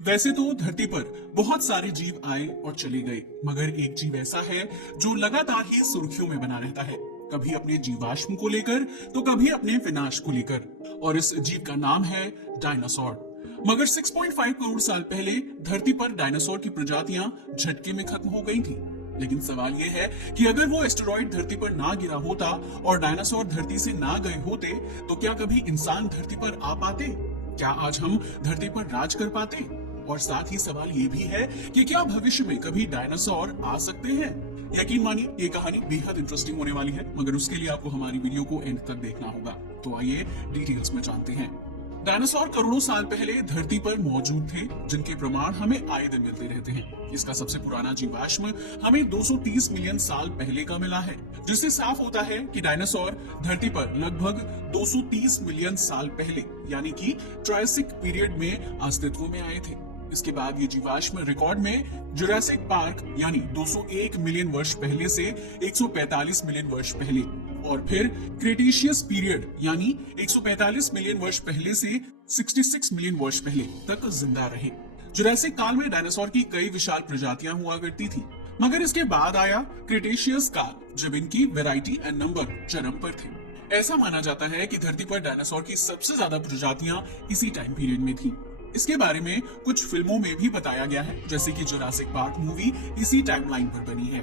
वैसे तो धरती पर बहुत सारे जीव आए और चले गए, मगर एक जीव ऐसा है जो लगातार ही सुर्खियों में बना रहता है। कभी अपने जीवाश्म को लेकर तो कभी अपने विनाश को लेकर। और इस जीव का नाम है डायनासोर। मगर 6.5 करोड़ साल पहले धरती पर डायनासोर की प्रजातियां झटके में खत्म हो गई थी। लेकिन सवाल यह है कि अगर वो एस्टेरॉइड धरती पर ना गिरा होता और डायनासोर धरती से ना गए होते तो क्या कभी इंसान धरती पर आ पाते? क्या आज हम धरती पर राज कर पाते? और साथ ही सवाल ये भी है कि क्या भविष्य में कभी डायनासोर आ सकते हैं? यकीन मानिए ये कहानी बेहद इंटरेस्टिंग होने वाली है, मगर उसके लिए आपको हमारी वीडियो को एंड तक देखना होगा। तो आइए डिटेल्स में जानते हैं। डायनासोर करोड़ों साल पहले धरती पर मौजूद थे, जिनके प्रमाण हमें आए दिन मिलते रहते हैं। इसका सबसे पुराना जीवाश्म हमें 230 मिलियन साल पहले का मिला है, जिससे साफ होता है कि डायनासोर धरती पर लगभग 230 मिलियन साल पहले यानी कि ट्रायसिक पीरियड में अस्तित्व में आए थे। इसके बाद ये जीवाश्म रिकॉर्ड में जुरासिक पार्क यानी 201 मिलियन वर्ष पहले से 145 मिलियन वर्ष पहले, और फिर क्रेटेशियस पीरियड यानी 145 मिलियन वर्ष पहले से 66 मिलियन वर्ष पहले तक जिंदा रहे। जुरासिक काल में डायनासोर की कई विशाल प्रजातियां हुआ करती थी, मगर इसके बाद आया क्रेटेशियस काल, जब इनकी वैरायटी एंड नंबर चरम पर थे। ऐसा माना जाता है कि धरती पर डायनासोर की सबसे ज्यादा प्रजातियां इसी टाइम पीरियड में थी। इसके बारे में कुछ फिल्मों में भी बताया गया है, जैसे कि जुरासिक पार्क मूवी इसी टाइमलाइन पर बनी है।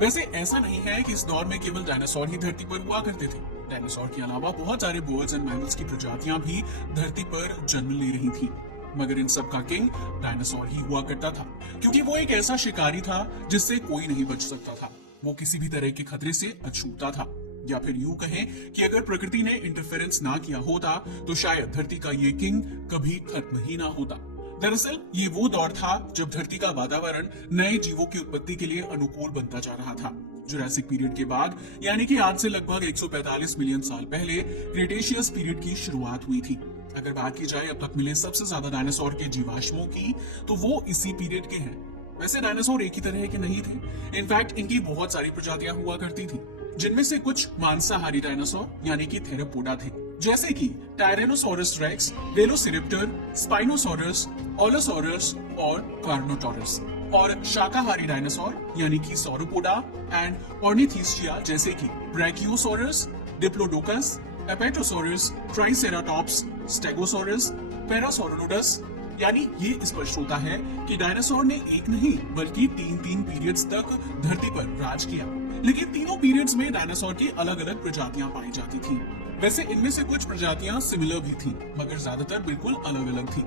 वैसे ऐसा नहीं है कि इस दौर में केवल डायनासोर ही धरती पर हुआ करते थे। डायनासोर के अलावा बहुत सारे बर्ड्स एंड मैमल्स की प्रजातियां भी धरती पर जन्म ले रही थी, मगर इन सब का किंग डायनासोर ही हुआ करता था, क्योंकि वो एक ऐसा शिकारी था जिससे कोई नहीं बच सकता था। वो किसी भी तरह के खतरे से अछूता था, या फिर यूं कहें कि अगर प्रकृति ने इंटरफेरेंस ना किया होता तो शायद धरती का ये किंग कभी खत्म ही ना होता। दरअसल ये वो दौर था जब धरती का वातावरण नए जीवों की उत्पत्ति के लिए अनुकूल बनता जा रहा था। जुरासिक पीरियड के बाद यानी कि आज से लगभग 145 मिलियन साल पहले क्रेटेशियस पीरियड की शुरुआत हुई थी। अगर बात की जाए अब तक मिले सबसे ज्यादा डायनासोर के जीवाश्मों की, तो वो इसी पीरियड के हैं। वैसे डायनासोर एक ही तरह के नहीं थे, इनफैक्ट इनकी बहुत सारी प्रजातियां हुआ करती थी, जिनमें से कुछ मांसाहारी डायनासोर यानी कि थेरोपोडा थे, जैसे कि टायरेनोसोरस रेक्स, वेलोसिरैप्टर, स्पाइनोसोरस, ओलोसोरस और कार्नोटोरस, और शाकाहारी डायनासोर यानी कि सौरोपोडा एंड ऑर्निथिस्चिया, जैसे कि ब्रैकियोसोरस, डिप्लोडोकस, एपेटोसोरस, ट्राइसेराटॉप्स, स्टेगोसोरस, पैरासौरोपोडस। यानी ये स्पष्ट होता है कि डायनासोर ने एक नहीं बल्कि तीन पीरियड्स तक धरती पर राज किया। लेकिन तीनों पीरियड्स में डायनासोर की अलग अलग प्रजातियां पाई जाती थी। वैसे इनमें से कुछ प्रजातियां सिमिलर भी थी, मगर ज्यादातर बिल्कुल अलग अलग थी।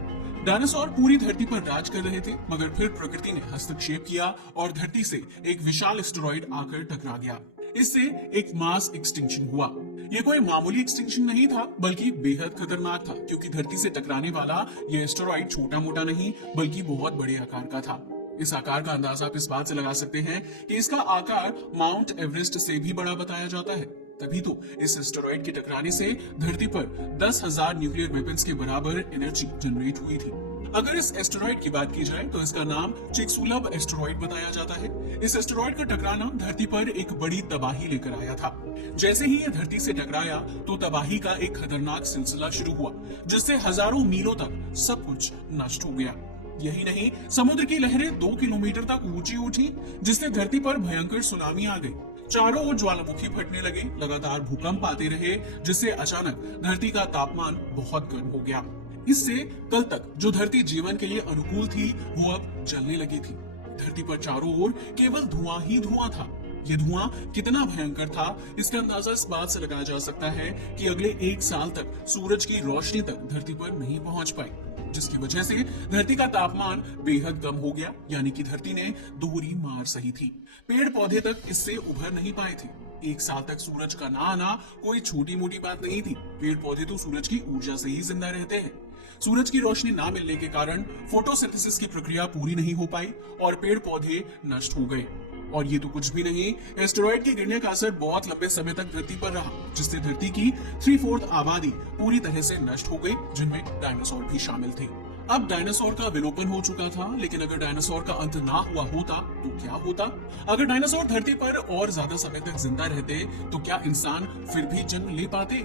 डायनासोर पूरी धरती पर राज कर रहे थे, मगर फिर प्रकृति ने हस्तक्षेप किया और धरती से एक विशाल एस्टेरॉइड आकर टकरा गया। इससे एक मास एक्सटिंक्शन हुआ। ये कोई मामूली एक्सटिंक्शन नहीं था, बल्कि बेहद खतरनाक था, क्योंकि धरती से टकराने वाला ये एस्टेरॉइड छोटा मोटा नहीं बल्कि बहुत बड़े आकार का था। इस आकार का अंदाजा आप इस बात से लगा सकते हैं कि इसका आकार माउंट एवरेस्ट से भी बड़ा बताया जाता है। तभी तो इस एस्टेरॉइड के टकराने से धरती पर 10,000 न्यूक्लियर वेपन्स के बराबर एनर्जी जनरेट हुई थी। अगर इस एस्टेरॉइड की बात की जाए तो इसका नाम चिक्सुलब एस्टेरॉइड बताया जाता है। इस एस्टेरॉइड का टकराना धरती पर एक बड़ी तबाही लेकर आया था। जैसे ही ये धरती से टकराया तो तबाही का एक खतरनाक सिलसिला शुरू हुआ, जिससे हजारों मीलों तक सब कुछ नष्ट हो गया। यही नहीं, समुद्र की लहरें 2 किलोमीटर तक ऊंची उठी, जिससे धरती पर भयंकर सुनामी आ गई। चारों ओर ज्वालामुखी फटने लगे, लगातार भूकंप आते रहे, जिससे अचानक धरती का तापमान बहुत गर्म हो गया। इससे कल तक जो धरती जीवन के लिए अनुकूल थी वो अब जलने लगी थी। धरती पर चारों ओर केवल धुआं ही धुआं था। ये धुआं कितना भयंकर था इसका अंदाजा इस बात से लगाया जा सकता है कि अगले 1 साल तक सूरज की रोशनी तक धरती पर नहीं पहुंच पाई, जिसकी वजह से धरती का तापमान बेहद कम हो गया, यानी कि धरती ने दोहरी मार सही थी। पेड़ पौधे तक इससे उभर नहीं पाए थे। 1 साल तक सूरज का ना आना कोई छोटी मोटी बात नहीं थी। पेड़ पौधे तो सूरज की ऊर्जा से ही जिंदा रहते हैं। सूरज की रोशनी ना मिलने के कारण फोटोसिंथेसिस की प्रक्रिया पूरी नहीं हो पाई और पेड़ पौधे नष्ट हो गए। और ये तो कुछ भी नहीं, एस्टेरॉइड के गिरने का असर बहुत लंबे समय तक धरती पर रहा, जिससे धरती की 3/4 आबादी पूरी तरह से नष्ट हो गई, जिनमें डायनासोर भी शामिल थे। अब डायनासोर का विलोपन हो चुका था, लेकिन अगर डायनासोर का अंत ना हुआ होता तो क्या होता? अगर डायनासोर धरती पर और ज्यादा समय तक जिंदा रहते तो क्या इंसान फिर भी जन्म ले पाते,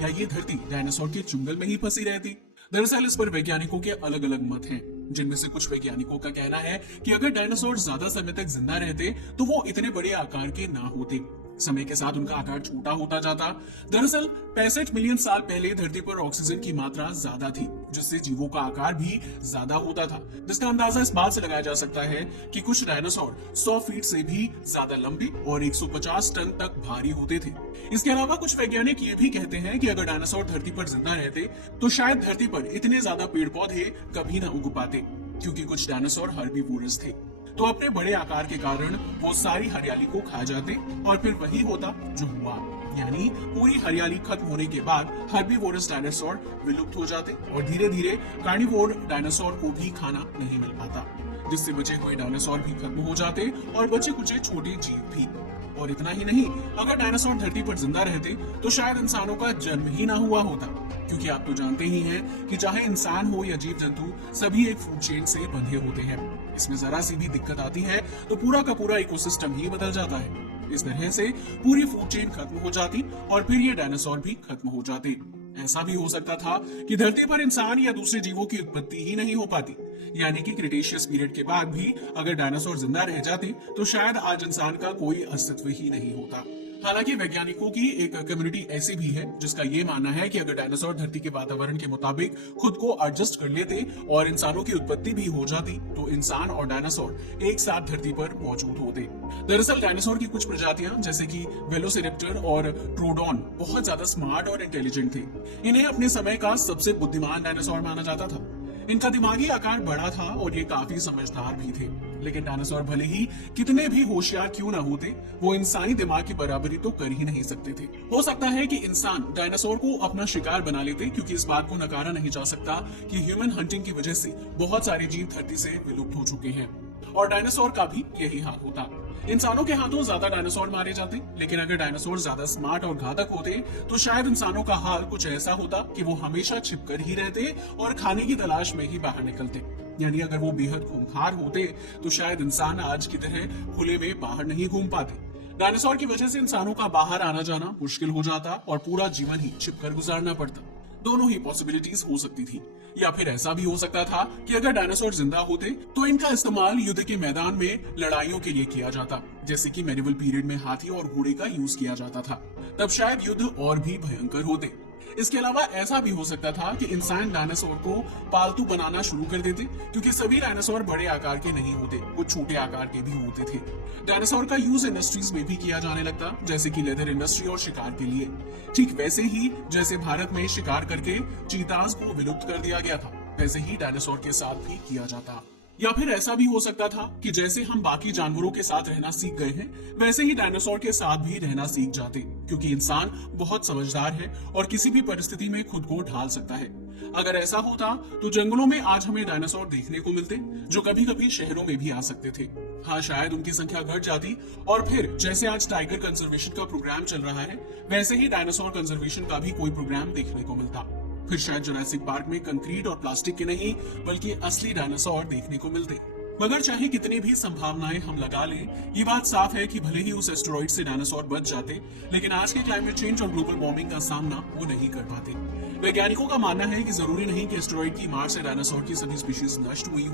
या ये धरती डायनासोर के चुंगल में ही फंसी रहती? दरअसल इस पर वैज्ञानिकों के अलग अलग मत हैं। जिनमें से कुछ वैज्ञानिकों का कहना है कि अगर डायनासोर ज्यादा समय तक जिंदा रहते तो वो इतने बड़े आकार के ना होते। समय के साथ उनका आकार छोटा होता जाता। दरअसल 65 मिलियन साल पहले धरती पर ऑक्सीजन की मात्रा ज्यादा थी, जिससे जीवों का आकार भी ज्यादा होता था, जिसका अंदाजा इस बात से लगाया जा सकता है कि कुछ डायनासोर 100 फीट से भी ज्यादा लंबे और 150 टन तक भारी होते थे। इसके अलावा कुछ वैज्ञानिक ये भी कहते हैं कि अगर डायनासोर धरती पर जिंदा रहते तो शायद धरती पर इतने ज्यादा पेड़ पौधे कभी न उग पाते, क्योंकि कुछ डायनासोर हर्बीवोरस थे। तो अपने बड़े आकार के कारण वो सारी हरियाली को खा जाते और फिर वही होता जो हुआ, यानी पूरी हरियाली खत्म होने के बाद हर्बीवोरस डायनासोर विलुप्त हो जाते और धीरे धीरे कार्निवोर डायनासोर को भी खाना नहीं मिल पाता, जिससे बचे हुए डायनासोर भी खत्म हो जाते और बचे कुछ छोटे जीव भी। और इतना ही नहीं, अगर डायनासोर धरती पर जिंदा रहते तो शायद इंसानों का जन्म ही ना हुआ होता, क्योंकि आप तो जानते ही हैं कि चाहे इंसान हो या जीव जंतु, सभी एक फूड चेन से बंधे होते हैं। इसमें जरा सी भी दिक्कत आती है तो पूरा का पूरा इकोसिस्टम ही बदल जाता है। इस तरह से पूरी फूड चेन खत्म हो जाती और फिर ये डायनासोर भी खत्म हो जाते। ऐसा भी हो सकता था कि धरती पर इंसान या दूसरे जीवों की उत्पत्ति ही नहीं हो पाती, यानी कि क्रिटेशियस पीरियड के बाद भी अगर डायनासोर जिंदा रह जाते तो शायद आज इंसान का कोई अस्तित्व ही नहीं होता। हालांकि वैज्ञानिकों की एक कम्युनिटी ऐसी भी है जिसका ये मानना है कि अगर डायनासोर धरती के वातावरण के मुताबिक खुद को एडजस्ट कर लेते और इंसानों की उत्पत्ति भी हो जाती तो इंसान और डायनासोर एक साथ धरती पर मौजूद होते। दरअसल डायनासोर की कुछ प्रजातियां जैसे कि वेलोसिरेप्टर और ट्रोडोन बहुत ज्यादा स्मार्ट और इंटेलिजेंट थे। इन्हें अपने समय का सबसे बुद्धिमान डायनासोर माना जाता था। इनका दिमागी आकार बड़ा था और ये काफी समझदार भी थे। लेकिन डायनासोर भले ही कितने भी होशियार क्यों ना होते, वो इंसानी दिमाग की बराबरी तो कर ही नहीं सकते थे। हो सकता है कि इंसान डायनासोर को अपना शिकार बना लेते, क्योंकि इस बात को नकारा नहीं जा सकता कि ह्यूमन हंटिंग की वजह से बहुत सारे जीव धरती से विलुप्त हो चुके हैं और डायनासोर का भी यही हाल होता। इंसानों के हाथों ज्यादा डायनासोर मारे जाते, लेकिन अगर डायनासोर ज्यादा स्मार्ट और घातक होते तो शायद इंसानों का हाल कुछ ऐसा होता कि वो हमेशा छिपकर ही रहते और खाने की तलाश में ही बाहर निकलते। यानी अगर वो बेहद खूंखार होते तो शायद इंसान आज की तरह खुले में बाहर नहीं घूम पाते। डायनासोर की वजह से इंसानों का बाहर आना जाना मुश्किल हो जाता और पूरा जीवन ही छिपकर गुजारना पड़ता। दोनों ही पॉसिबिलिटीज हो सकती थी। या फिर ऐसा भी हो सकता था कि अगर डायनासोर जिंदा होते तो इनका इस्तेमाल युद्ध के मैदान में लड़ाइयों के लिए किया जाता, जैसे कि मेडिवल पीरियड में हाथी और घोड़े का यूज किया जाता था। तब शायद युद्ध और भी भयंकर होते। इसके अलावा ऐसा भी हो सकता था कि इंसान डायनासोर को पालतू बनाना शुरू कर देते, क्योंकि सभी डायनासोर बड़े आकार के नहीं होते, कुछ छोटे आकार के भी होते थे। डायनासोर का यूज इंडस्ट्रीज में भी किया जाने लगता, जैसे कि लेदर इंडस्ट्री और शिकार के लिए। ठीक वैसे ही जैसे भारत में शिकार करके चीताज को विलुप्त कर दिया गया था, वैसे ही डायनासोर के साथ भी किया जाता। या फिर ऐसा भी हो सकता था कि जैसे हम बाकी जानवरों के साथ रहना सीख गए हैं, वैसे ही डायनासोर के साथ भी रहना सीख जाते, क्योंकि इंसान बहुत समझदार है और किसी भी परिस्थिति में खुद को ढाल सकता है। अगर ऐसा होता तो जंगलों में आज हमें डायनासोर देखने को मिलते, जो कभी कभी शहरों में भी आ सकते थे। हाँ, शायद उनकी संख्या घट जाती और फिर जैसे आज टाइगर कंजर्वेशन का प्रोग्राम चल रहा है, वैसे ही डायनासोर कंजर्वेशन का भी कोई प्रोग्राम देखने को मिलता। फिर शायद जुरासिक पार्क में कंक्रीट और प्लास्टिक के नहीं बल्कि असली डायनासोर देखने को मिलते। मगर चाहे कितनी भी संभावनाएं हम लगा लें, ये बात साफ है कि भले ही उस एस्टेरॉइड से डायनासोर बच जाते, लेकिन आज के क्लाइमेट चेंज और ग्लोबल वार्मिंग का सामना वो नहीं कर पाते। वैज्ञानिकों का मानना है कि जरूरी नहीं कि एस्टेरॉइड की मार से डायनासोर की सभी स्पीशीज नष्ट हुई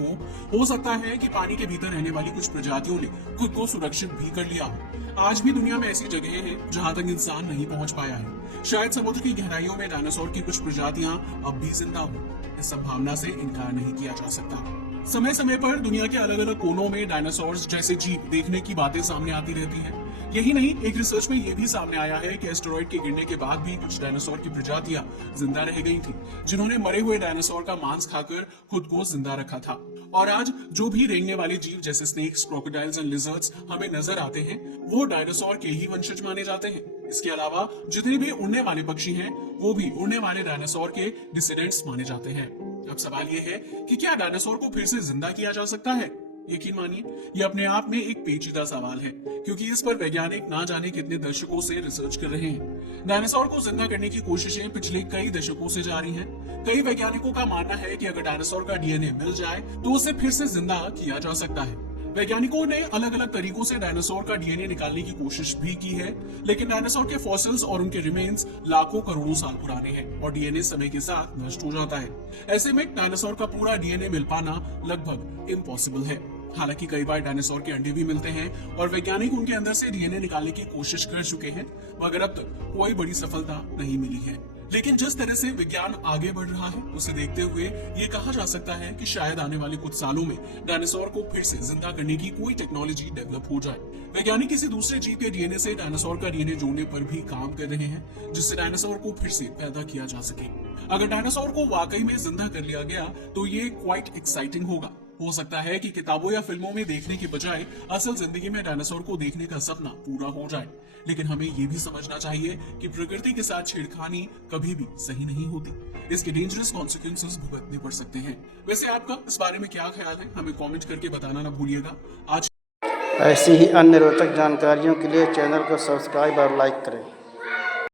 हो सकता है कि पानी के भीतर रहने वाली कुछ प्रजातियों ने खुद को सुरक्षित भी कर लिया हो। आज भी दुनिया में ऐसी जगहें हैं जहां तक इंसान नहीं पहुंच पाया है। शायद समुद्र की गहराइयों में डायनासोर की कुछ प्रजातियां अब भी जिंदा हो। इस संभावना से इनकार नहीं किया जा सकता। समय समय पर दुनिया के अलग अलग कोनों में डायनासोर्स जैसे जीव देखने की बातें सामने आती रहती हैं। यही नहीं, एक रिसर्च में यह भी सामने आया है कि एस्टेरॉइड के गिरने के बाद भी कुछ डायनासोर की प्रजातियां जिंदा रह गई थी, जिन्होंने मरे हुए डायनासोर का मांस खाकर खुद को जिंदा रखा था। और आज जो भी रेंगने वाले जीव जैसे स्नेक्स, क्रोकोडाइल्स एंड लिजर्ड्स हमें नजर आते हैं, वो डायनासोर के ही वंशज माने जाते हैं। इसके अलावा जितने भी उड़ने वाले पक्षी हैं, वो भी उड़ने वाले डायनासोर के डिसेंडेंट्स माने जाते हैं। अब सवाल ये है कि क्या डायनासोर को फिर से जिंदा किया जा सकता है? यकीन मानिए, ये अपने आप में एक पेचीदा सवाल है, क्योंकि इस पर वैज्ञानिक ना जाने कितने दशकों से रिसर्च कर रहे हैं। डायनासोर को जिंदा करने की कोशिशें पिछले कई दशकों से जारी हैं। कई वैज्ञानिकों का मानना है कि अगर डायनासोर का डीएनए मिल जाए तो उसे फिर से जिंदा किया जा सकता है। वैज्ञानिकों ने अलग अलग तरीकों से डायनासोर का डीएनए निकालने की कोशिश भी की है, लेकिन डायनासोर के फॉसिल्स और उनके रिमेन्स लाखों करोड़ों साल पुराने हैं और डीएनए समय के साथ नष्ट हो जाता है। ऐसे में डायनासोर का पूरा डीएनए मिल पाना लगभग इम्पॉसिबल है। हालांकि कई बार डायनासोर के अंडे भी मिलते हैं और वैज्ञानिक उनके अंदर से डीएनए निकालने की कोशिश कर चुके हैं, मगर अब तक कोई बड़ी सफलता नहीं मिली है। लेकिन जिस तरह से विज्ञान आगे बढ़ रहा है उसे देखते हुए ये कहा जा सकता है कि शायद आने वाले कुछ सालों में डायनासोर को फिर से जिंदा करने की कोई टेक्नोलॉजी डेवलप हो जाए। वैज्ञानिक किसी दूसरे जीव के डीएनए से डायनासोर का डीएनए जोड़ने पर भी काम कर रहे हैं, जिससे डायनासोर को फिर से पैदा किया जा सके। अगर डायनासोर को वाकई में जिंदा कर लिया गया तो ये क्वाइट एक्साइटिंग होगा। हो सकता है कि किताबों या फिल्मों में देखने के बजाय असल जिंदगी में डायनासोर को देखने का सपना पूरा हो जाए। लेकिन हमें यह भी समझना चाहिए कि प्रकृति के साथ छेड़खानी कभी भी सही नहीं होती। इसके डेंजरस कॉन्सिक्वेंसेस भुगतने पड़ सकते हैं। वैसे आपका इस बारे में क्या ख्याल है, हमें कमेंट करके बताना ना भूलिएगा। आज ऐसी ही अन्य रोचक जानकारियों के लिए चैनल को सब्सक्राइब और लाइक करें।